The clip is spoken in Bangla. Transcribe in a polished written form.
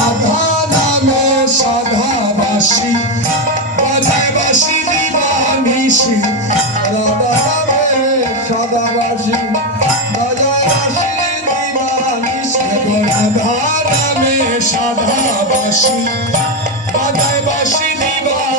রাধা নামে সাধাবাসী বাজায় বাসি দিবানিশি রাধা নামে সাধাবাসী বাজায় বাসি দিবানিশি রাধা নামে সাধাবাসী বাজায় বাসি দিবা